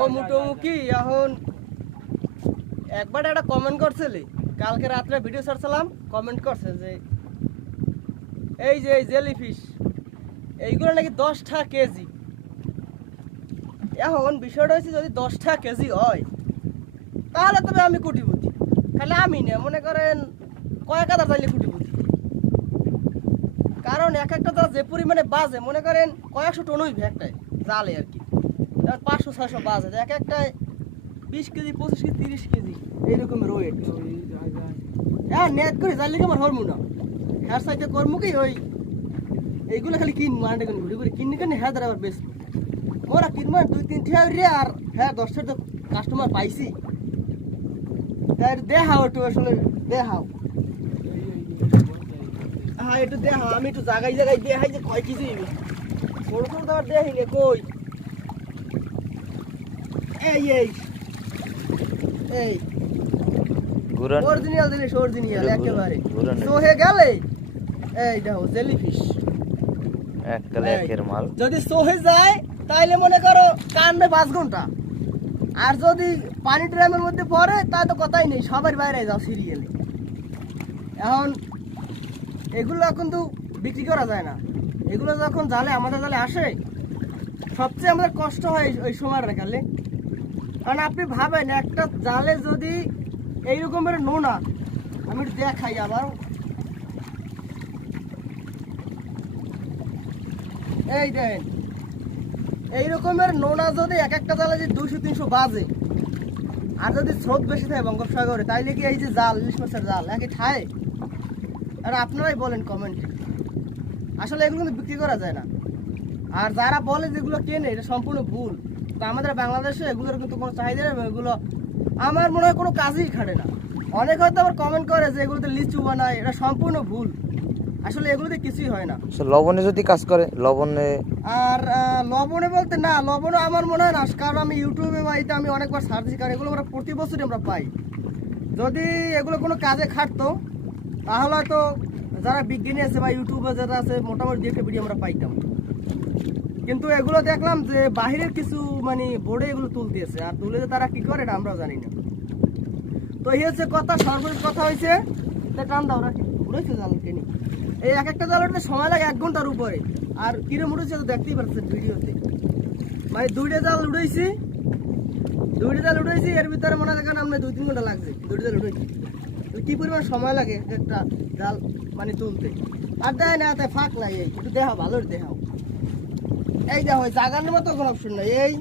কমুটমুকি এখন একবার একটা কমেন্ট করছিলি কালকে রাত্রে ভিডিও ছাড়ছিলাম, কমেন্ট করছে যে এই যে এই জেলিফিশ এইগুলো নাকি 10 টাকা কেজি। এখন বিষয়টা হচ্ছে যদি 10 টাকা কেজি হয় তাহলে তবে আমি কোটিপতি, খালি আমি না, মনে করেন কয়েক হাজার চাইলে কোটিপতি। কারণ এক একটা তারা যে পরিমাণে বাজে, মনে করেন কয়েকশো টন হইবে একটাই জালে আর কি, 500-600 বাজে এক একটায় 20 কেজি 25 কেজি 30 কেজি এইরকম ওয়েট। হ্যাঁ নেট করে জানলে কি আমার হরমু না, হ্যার সাইডে করমু কি ওই এইগুলো খালি কিনবো আন্ডে কোন ঘুরে ঘুরে কিনে কিনে হ্যাঁ আবার বেশ ওরা কিনবো 2-3 টাকা রে, আর হ্যাঁ 10টা তো কাস্টমার পাইছি। দেখাও একটু, আসলে দেখাও, হ্যাঁ একটু দেখাও, আমি একটু জায়গায় জায়গায় দেখাই যে কয় কেজি ছোট ছোট তো আর দেখি নে কই। এই এই এই অরিজিনাল জিনিস, অরিজিনাল একেবারে সোহে গেলে। এই দেখো জেলিফিশ এককালে একের মাল। যদি সোহে যায় তাইলে মনে করো কানবে 5 ঘন্টা, আর যদি পানি ড্রামের মধ্যে পড়ে তা তো কথাই নেই, সবার বাইরে যাও সিরিয়ালে। এখন এগুলো কিন্তু বিক্রি করা যায় না, এগুলো যখন জালে আমাদের জালে আসে সবচেয়ে আমাদের কষ্ট হয় ওই সময় রাখালে। কারণ আপনি ভাবেন একটা জালে যদি এই রকমের নোনা, আমি একটু দেখাই আবার, এই দেখেন এই রকমের নোনা যদি এক একটা জালে যদি 200-300 বাজে, আর যদি স্রোত বেশি থাকে বঙ্গোপসাগরে, তাইলে কি এই যে জাল ইলিশ মাছের জাল একই ঠায়? আর আপনারাই বলেন কমেন্টে, আসলে এগুলো কিন্তু বিক্রি করা যায় না। আর যারা বলে যেগুলো কেনে এটা সম্পূর্ণ ভুল। তো আমাদের বাংলাদেশে এগুলোর কিন্তু কোনো চাহিদা নেই, এগুলো আমার মনে হয় কোনো কাজেই খাটে না। অনেক হয়তো আবার কমেন্ট করে যে এগুলোতে লিচু বানায়, এটা সম্পূর্ণ ভুল, আসলে এগুলোতে কিছুই হয় না। লবণে যদি কাজ করে, লবণে আর লবণে বলতে না, লবণও আমার মনে হয় না, কারণ আমি ইউটিউবে বা এতে আমি অনেকবার সার্চ দিই, কারণ এগুলো আমরা প্রতি বছরই আমরা পাই। যদি এগুলো কোনো কাজে খাটতো তাহলে হয়তো যারা বিজ্ঞানী আছে বা ইউটিউবে যারা আছে মোটামুটি দেখে ভিডিও আমরা পাইতাম। কিন্তু এগুলো দেখলাম যে বাহিরের কিছু মানে বোর্ডে এগুলো তুলতেছে, আর তুলে তারা কি করে এটা আমরাও জানি না। তো এই হচ্ছে কথা, সর্বশেষ কথা হয়েছে টান দাও রাখি উড়েছে জাল কিনি। এই এক একটা জাল উঠতে সময় লাগে 1 ঘন্টার উপরে, আর কিরম উঠেছে তো দেখতেই পাচ্ছেন ভিডিওতে। মানে 2টা জাল উঠেছি, এর ভিতরে মনে হয় আমরা 2-3 ঘন্টা লাগছে 2টা জাল উঠেছি। কি পরিমাণ সময় লাগে একটা জাল মানে তুলতে, আর দেয় না তাই ফাঁক নাই। এই একটু দেখাও, ভালো দেখাও, এই দেখো জাগানোর মতো কোনো অপশন নাই। এই